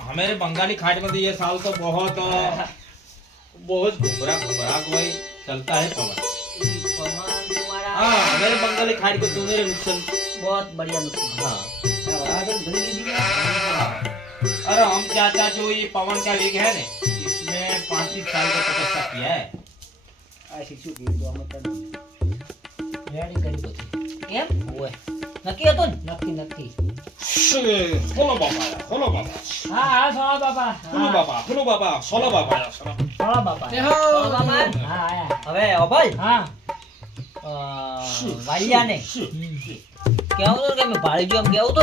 हमारे बंगाली खाट में तो ये साल तो बहुत बहुत घुमरा घुमरा कोई चलता है पवन। हाँ मेरे बंगाली खाट को तो मेरे नुकसान बहुत बढ़िया नुकसान हाँ।, हाँ। अरे हम चाचा जो ये पवन का लीग है ना इसमें पाँच तीस साल का तपस्या किया है। ऐसी चुकी है तो मतलब। हम तो यार ये कहीं बच्चे। કેમ? ઓય નક્કી હતું નક્કી નક્કી. ખોલો બાપા ખોલો બાપા. હા હા સોલો બાપા. ખોલો બાપા ખોલો બાપા સોલો બાપા સોલો બાપા. એ હો. બાપા. હા આયા હવે અભય? હા. વાલિયાને? કેવું તો કે ભાળી ગયો એમ કેવું તો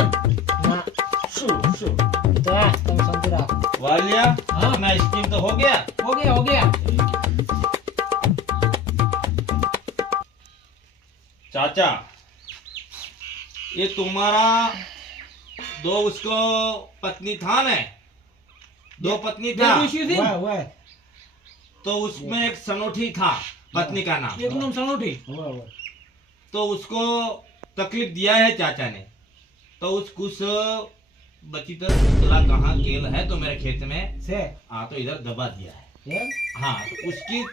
ના? શું? શું? ચાચા ये तुम्हारा दो उसको पत्नी था ना? दो पत्नी था। थी। तो उसमें एक सनोठी था पत्नी का नाम। एक नाम सनोठी। तो उसको तकलीफ़ दिया है चाचा ने। तो उस कुछ बची तरह दूसरा कहाँ केल है? तो मेरे खेत में। से? हाँ तो इधर दबा दिया है। हाँ तो उसकी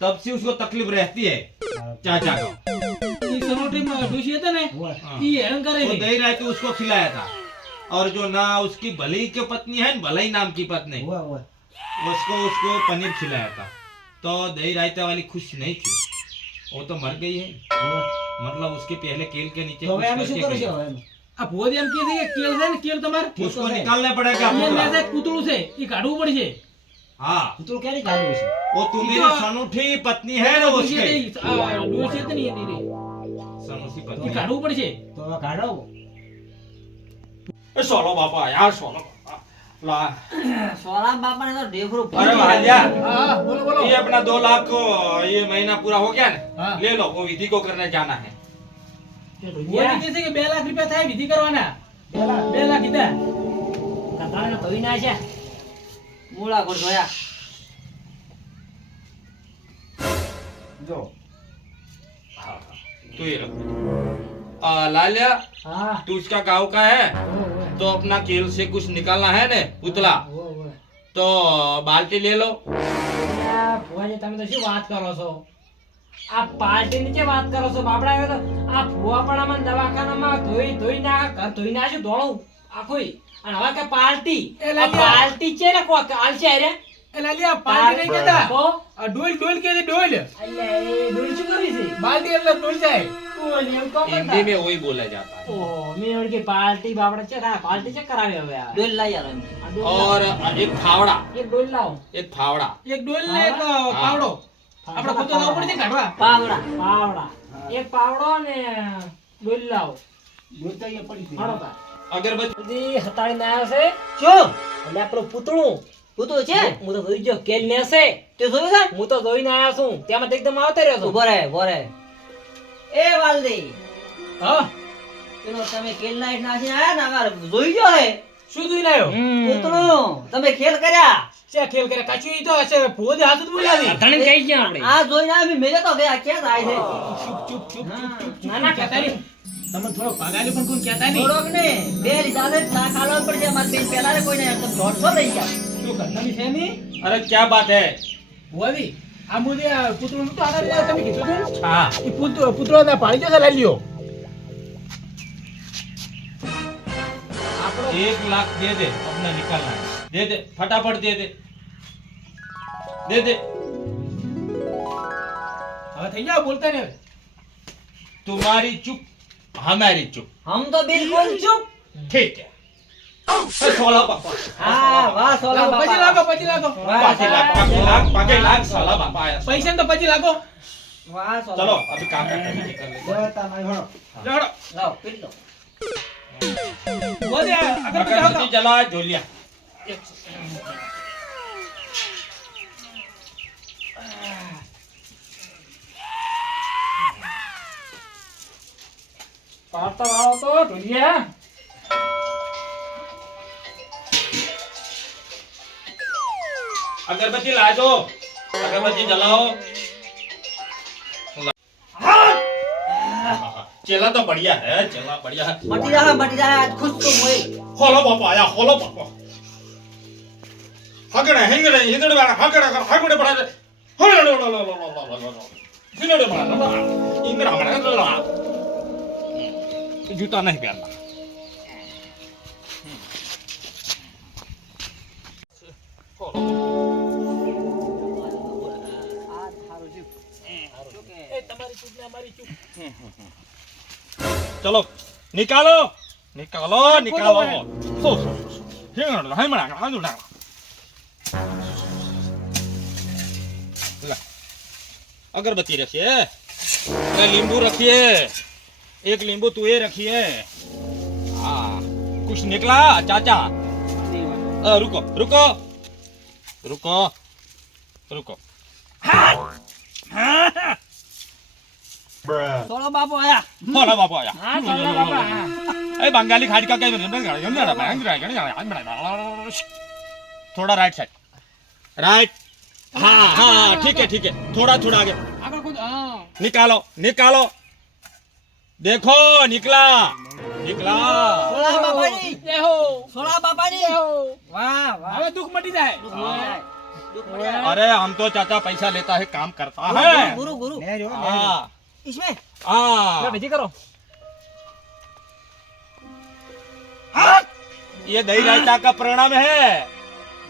तब से उसको तकलीफ़ रहती है चाचा को। सनोटरी में डूसी था ना ये हैरान करे वो दही रायते तो उसको खिलाया था। और जो ना उसकी भली की पत्नी है भलाई नाम की पत्नी। उसको उसको पनीर खिलाया था। तो दही रायता तो वाली खुश नहीं थी। वो तो मर गई है। मतलब उसके पहले केल के नीचे तो कुछ अब वो एम के से केल से केल तो तुम्हारे उसको निकालना पड़ेगा ये मैं से कुतलू से। ये काटू पड़ से। हाँ। कुतलू क्या निकालू से वो तुम्हारी सनूठी पत्नी है ना उसके। दूसरी तो नहीं है तेरी। એની રે. सनूठी એ पत्नी કાઢવું પડશે ए, सोलो बापा यार सोलो बापा ला સોળા બાપાને તો ઢેફરું अरे भालिया હા હા બોલો બોલો ये अपना दो लाख को ये महीना पूरा हो गया ना हाँ। ले लो वो विधि को करने जाना है ભોજ કહે છે કે બે લાખ રૂપિયા થાય વિધિ કરવાના બે લાખ કીધા કથાને ધોઈ નાખ્યા મૂળા ગોળ જોયા हाँ, तो ये रखो आ, लालिया હા तू उसका गाँव का है ઓ, ઓ, तो अपना केल से कुछ निकालना है ने पुतला ઓ, ઓ. तो बाल्टी ले लो અલ્યા, ભુવાજી, તમે તો શું વાત કરો છો આ પાર્ટીની જે વાત કરો છો બાપડા હવે તો આ ભુવાપણામાં ને દવાખાનામાં ધોઈ ધોઈ ના ઘર ધોઈ નાખ્યું ધોળું આખું અને હવે કે પાર્ટી એ આ લાલિયા. પાર્ટી છે ને કોક હાલ છે રે એ લાલિયા પાર્ટી નહીં કહેતા તો આ ડોલ ડોલ કહે છે ડોલ અલ્યા, એ ડોલી શું કરવી છે બાલટી એટલે ડોલ થાય ઓલે, એવું કોણ हिंदी કરતા? में वही बोला जाता है ઓહો, મેં વળી કીધું પાર્ટી બાપડા છે ના, પાર્ટી છે કરાવી હવે આ. ડોલ લાઈ આલો એમ આ ડોલ લાવો. और एक फावड़ा એક ડોલ લાવો एक फावड़ा એક ડોલ ને એક પાવડો આપણે ખોટો લાવવો પડશે કાઢવા પાવડા પાવડા એક પાવડો ને ડોલ લાવો હાલો તાર. अगरबत्ती બધી હતાળીને આવ્યો છે શું એટલે આપણું પૂતળું પૂતું છે હું તો જોઈ જો કેલ નેસે તે જોયું છે? હું તો જોઈને આયા છું. તેમાં તો એકદમ આવતો રહ્યો છું. ઊભો રહે ઊભો રહે. એ વાલદી. હા? પેલો તમે કેલ નાઈટ નાખીને આયા ને અમારે જોઈ ગયો હે શું જોઈ લાયો કૂતરો. તમે ખેલ કર્યા. છે ખેલ કરે કાચી તો હશે ભોજ હાથ જ બોલાવી. તણે કઈ ગયા આપણે? આ જોઈને આવી મેરે તો ગયા કે થાય છે? ચૂપ ચૂપ ચૂપ ચૂપ ચૂપ ના ના નહીં. તમે થોડો ભાગાલી પણ કોણ કહેતા નહીં? થોડોક ને બે લીધા છે ચા ખાવા પડશે અમારે પેલા ને કોઈને દોઢસો લઈ ગયા. શું કરનારી છે નહીં अरे क्या बात है ભુવાજી આ મુદ્દે આ પૂતળું નતું આના પેલા તમે કીધું હતું ને? हाँ ઈ પૂત- પૂતળો ના પાડી જશે લઈ લ્યો एक लाख दे दे अपना निकालना है दे दे फटाफट दे दे दे दे હવે થઈ જાવ બોલતા ને तुम्हारी चुप हमारी चुप હમ તો બિલકુલ ચૂપ ठीक है સોલા બાપા હા વાહ સોલા બાપા પછી લાગો પછી લાગો પછી લાગો પછી લાગ પછી લાગ સોલા બાપા આયા પૈસા તો પછી લાગો વાહ સોલા ચલો અભી કામ કર લે જો તમારી હળો હળો લાવ પી લો બોલે અગર પછી જલા જોલિયા પાર્તા વાળો તો ઢોલિયા અગરબત્તી લાજો અગરબત્તી જલાવો ચેલા તો બઢિયા હે ચેલા બઢિયા મટી જા મટી જા ખુશ તો મોય હોલો બાપા આયા હોલો બાપા હગડે હેંગડે હિંદડ વાળા હગડે હગડે પડા હોલો લો લો લો લો લો લો લો હિંદડ વાળા ઇંગરા નહીં પહેરતા चलो निकालो निकालो निकालो अगरबत्ती रखिए लींबू रखिए एक लींबू तू ये रखिए कुछ निकला चाचा रुको रुको रुको रुको हाँ। થોડો બાપો આયા. થોડો બાપો આયા. હા થોડો બાપો આયા. એ બંગાળી ખાડી કા કઈ મને ગાડી એમ ના ભાંગ રાઈ ગણી. આ મને થોડા રાઈટ સાઈડ રાઈટ હા હા ઠીક હે ઠીક હે થોડા થોડા આગે આગળ નિકાલો નિકાલો દેખો નિકલા નીકળા. સોલા બાપાજી. વાહ વાહ. મટી જાય. अरे हम तो चाचा पैसा लेता है काम करता गुरु, है। गुरु गुरु हाँ। इसमें? हाँ। करो। हाँ। ये दही रायता का परिणाम है।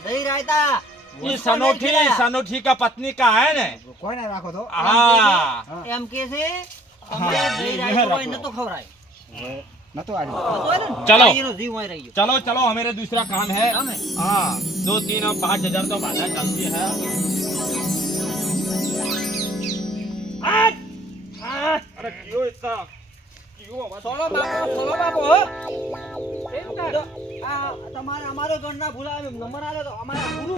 दही रायता? ये सनोठी सनोठी का पत्नी का है ने। कोई ना रखो तो। हाँ। एम के से हमें दही रायता को इन्हें तो खबर आई નતો ખવડાય નતો આવ્યું નતો હોય ને? ચલો. એનો જીવ હોય રહી ગયો चलो चलो हमारे दूसरा काम है તમે हाँ दो तीन और पाँच हजार तो बाधा चलती है आठ! आठ! अरे क्यों इतना क्यों आवाज- સોળો બાપુ સોળો બાપુ હો. આ તમારે અમારો ગણ ના ભૂલાવે નંબર આલે તો અમારા ગુરુ